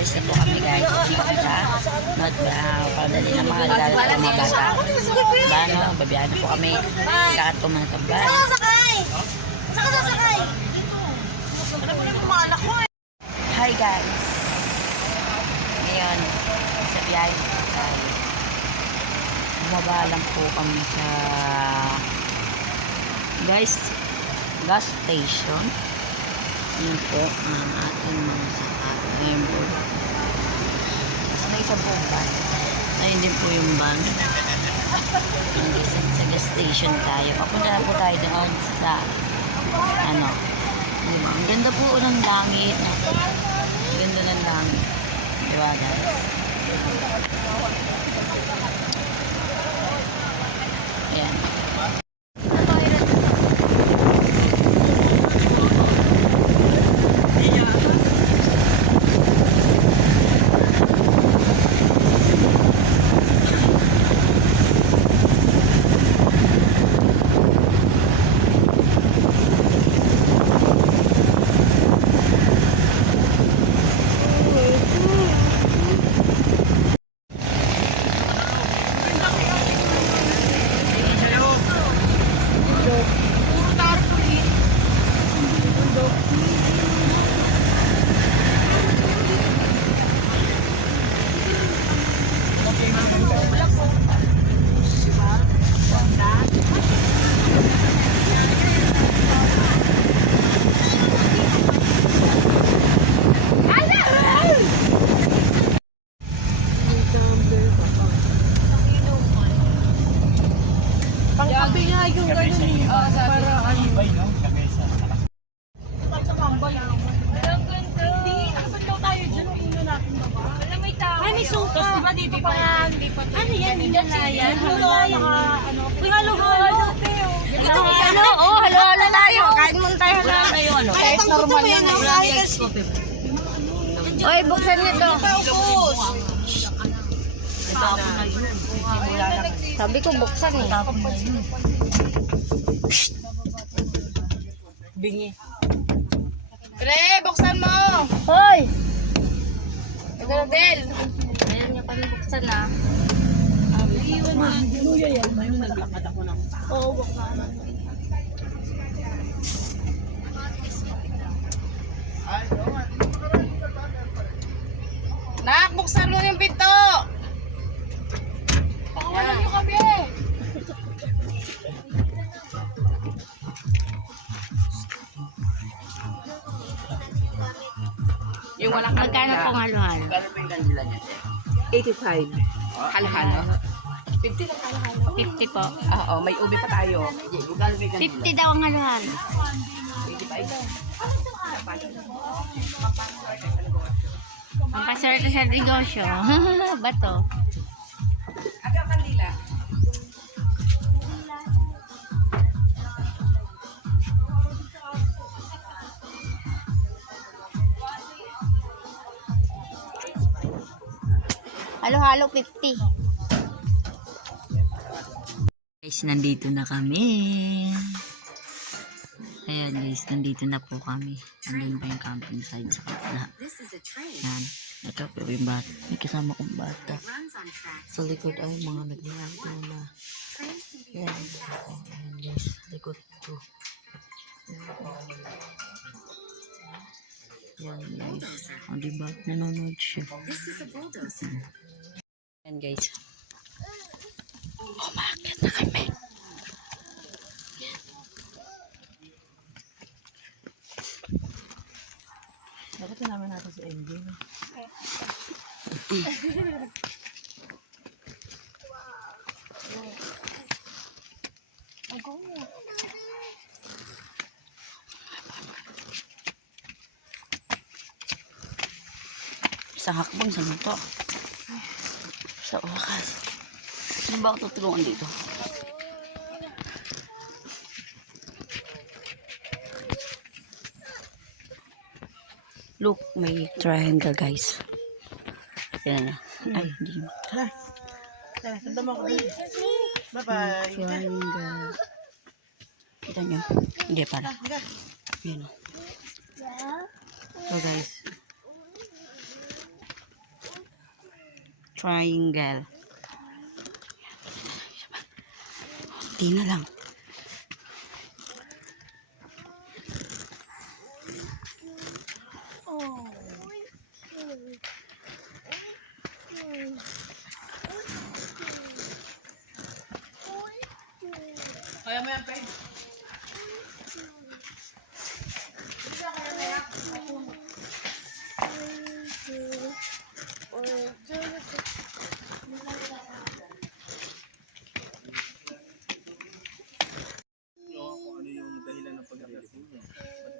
Alis na po kami guys. Pagdali ng mga regalo sa mga bata. Bano, babiyahan na po kami. Lahat po mga tabay. Saka sasakay! Hi guys. Ngayon, sa biyahe po tayo. Bumaba lang po kami sa guys, gas station. Yun po ang ating mga sakay. May isa po van. Ayun din po yung van. Sa gas station tayo. Papunta na po tayo doon sa ano. Ang ganda po ng langit. Ang ganda ng langit. Diba guys? Ayan. Pangkapi nga yung gano'n eh. Para ano. Hindi, nakasal daw tayo dyan. Tingnan natin baba. Wala may tao. Ay, may suka. Diba dito pa yan? Ano yan? Himalayan? Himalayan. Halo-halo. Ito may ano? Oh, halo-halo tayo. Kain muna tayo halo-halo. Kahit normal yan. Oy, buksan niyo to. Sabi ko buksan eh. Bingi. Pre, buksan mo! Hoy! Ito na, Del. Ayan niya kami buksan na. Iwan mo. Luya yan. May naglakad ako ng Oo, buksan. Nak, buksan mo yung pinto! Pakawalan niyo kami! yung walang Magkano pong halo-halo? Kano po yung kandila niya? 85. Halo-halo. 50 lang halo-halo. 50 po. Oo, may ubi pa tayo. Kano po yung kandila? 50 daw ang halo-halo. 85 daw. Ang paswerte sa negosyo. Bato. Ano ang kandila? Halo-halo 50. Guys, nandito na kami. Ayan guys, nandito na po kami. Nandun pa yung camping site sa kapila. Ayan. Ito po yung bata. May kasama kong bata. Sa likod ay mga naglalaro na. Ayan. Ayan guys, likod ko. Ayan guys. O diba? Nanonood siya. Ayan guys. Umakit na kami. Dapat sinama natin si MJ. Isang hakbang sa luto. Sa wakas. Sino ba ako tutulungan dito? Look, may triangle guys. Yan na. Ay, hindi mo. Tanda mo ako dun. Bye-bye. Triangle. Kita nyo? Hindi para. Yan o. So guys. triangle. Hindi na lang. Kaya mo yan, Peg? Kung ano yung dahilan ng pag-akas ninyo.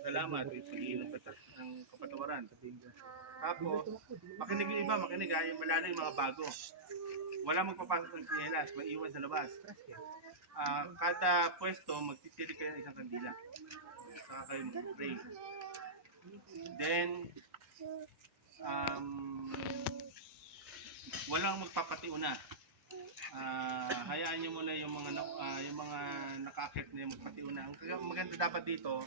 Salamat, pag-iinom ng kapatawaran. Tapos, makinig yung iba, makinig ha, yung malalang yung mga bago. Wala magpapasok ng sinelas, maiwan sa labas. Kada pwesto, magtitiri kayo ng isang kandila. Saka kayo mag-pray. Then, walang magpapatiuna. Hayaan nyo muna yung mga nakaakit na yung magpatiuna. Ang maganda dapat dito,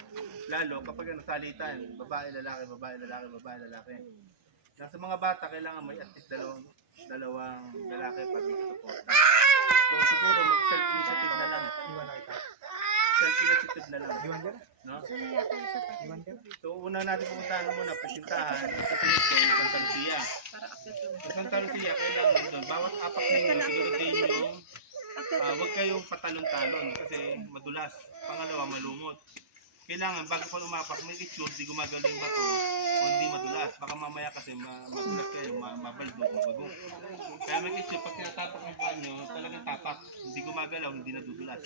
lalo kapag nasalitan, babae, lalaki, babae, lalaki, babae, lalaki. Sa mga bata, kailangan may at least dalawang lalaki para makasuporta. So siguro mag-self-initiative na lang. Self-initiative na lang. No? So una natin pupuntahan muna, presintahan, sa Pinigdo, sa Santa Lucia. Sa Santa Lucia, kailangan doon, bawat apak ninyo, siguro din yung huwag kayong patalon-talon kasi madulas. Pangalawa, malumot. Kailangan, bago pa umapak, may sure, di gumagalaw yung bato o hindi madulas. Baka mamaya kasi madulas kayo, mabaldo o bago. Kaya may sure, pag tinatapak ng paa nyo, talagang tapak. Hindi gumagalaw, hindi nadudulas.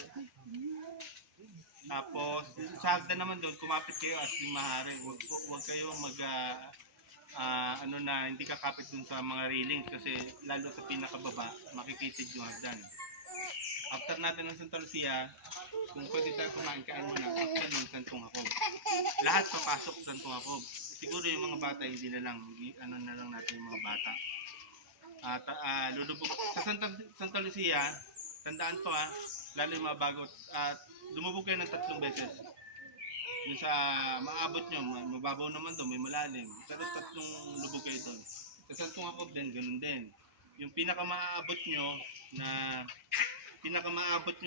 Tapos, sa hagdan naman doon, kumapit kayo as di mahari. Huwag kayong hindi kakapit dun sa mga railings kasi lalo sa pinakababa, makikitid yung hagdan. After natin ng Santa Lucia, kung pwede tayo kumain, kain muna. After nun, Santong Jacob. Lahat papasok sa Santong Jacob. Siguro yung mga bata, hindi na lang, na lang natin yung mga bata. Lulubog. Sa Santa Lucia, tandaan to lalo yung mga bago, lumubog kayo ng 3 beses. Yung sa maabot nyo, mababaw naman doon, may malalim. Pero 3 lubog kayo doon. Sa Santong Jacob din, ganun din. Yung pinakamaabot nyo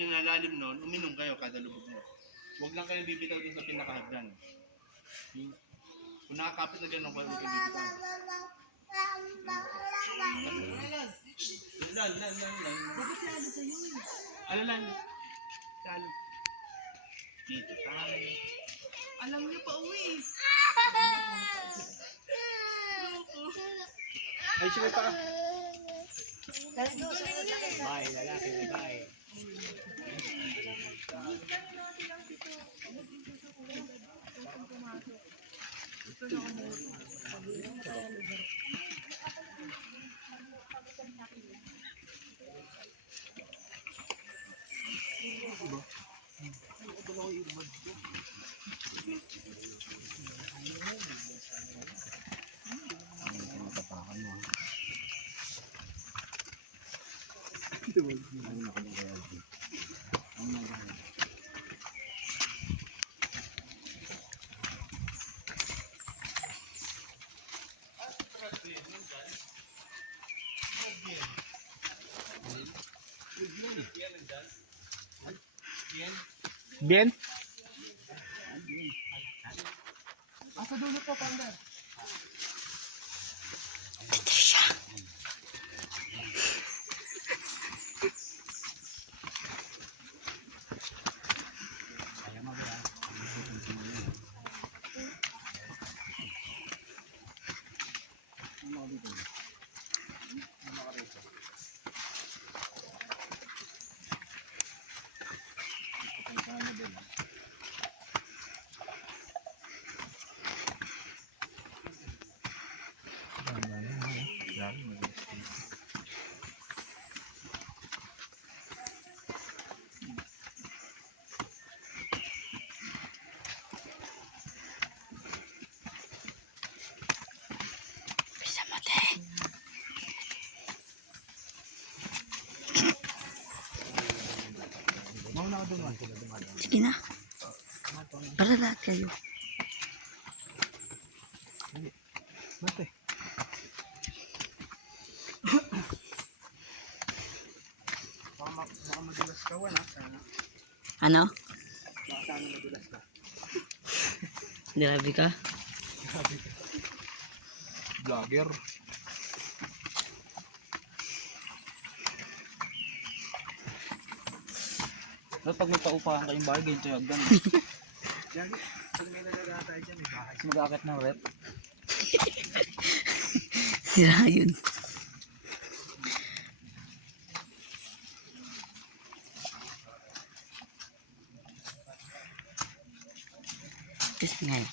na lalim noon, uminom kayo kada lubog mo. Huwag lang kayo bibitaw dun sa pinakahagdan. Kung nakakapit na gano'n, huwag kayo bibitaw. Lan. Bakit siya ano sa'yo eh? Alalan. Saan? Dito tayo. Alam niyo pa uwi eh. Ay, siya pa. Bye, lalaki, bye. Bien? Asa dulo po, Panda? Ito siya. Bisa mati. Sige na. Para lahat kayo. Mate. Ano? Grabe ka. Vlogger. Pero pag may paupahan kayong bahay, ganito yung agdan. Mag-aakit ng rep. Sira yun. Kiss nga yun.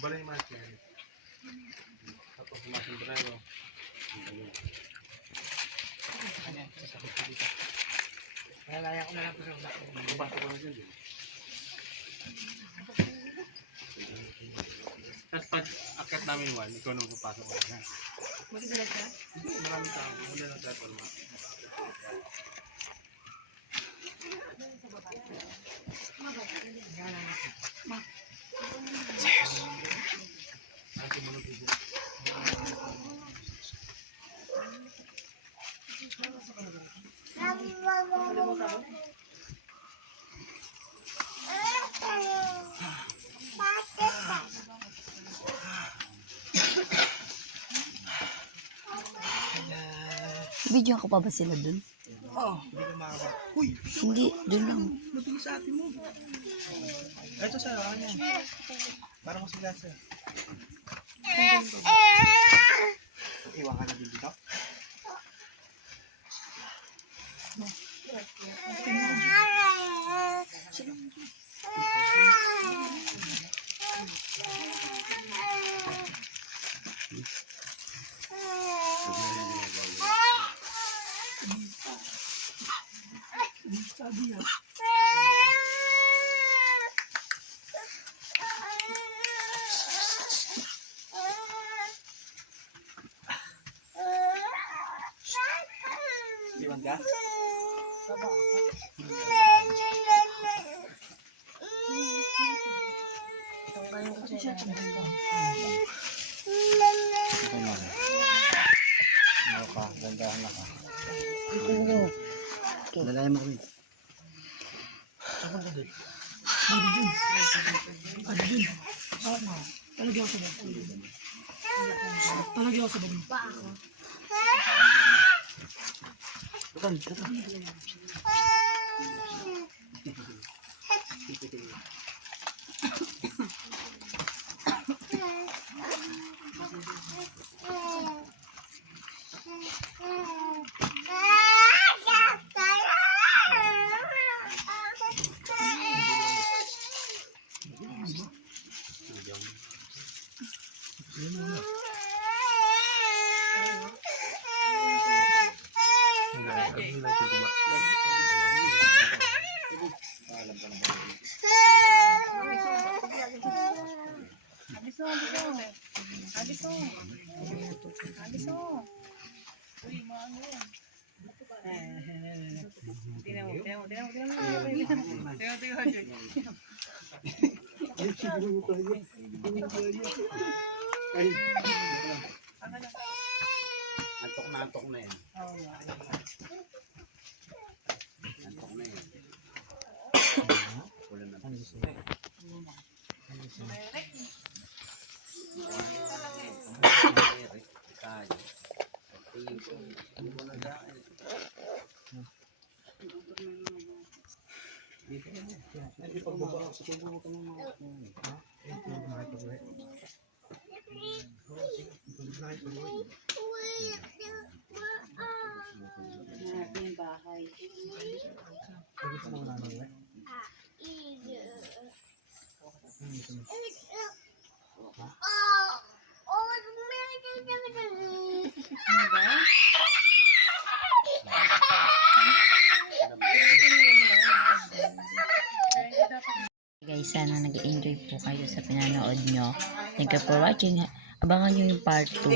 Iba lang yung mga cherry. Tapos mga sombrero. Nalaya ko na lang po sa unak. Papasok ko na dyan. Tapos pag akit namin one, ikaw nung papasok ko na. Magsisalat ka? Maraming tao. Wala lang tayo palma. Video ko pa ba sila dun? Oo, hindi ka makakabak. Uy! Hindi, dun lang. Mabilis sa atin mo. Ito sa kanya. Parang mas bilas eh. Iwan ka na din dito. Iwan ka? Ano ka? Gandahan na ka. Lalayan mo kami. Antok na yan. Antok na yan. Wala na. Guys, sana nag-enjoy po kayo sa pinanood nyo. Thank you for watching. Abangan nyo yung part 2.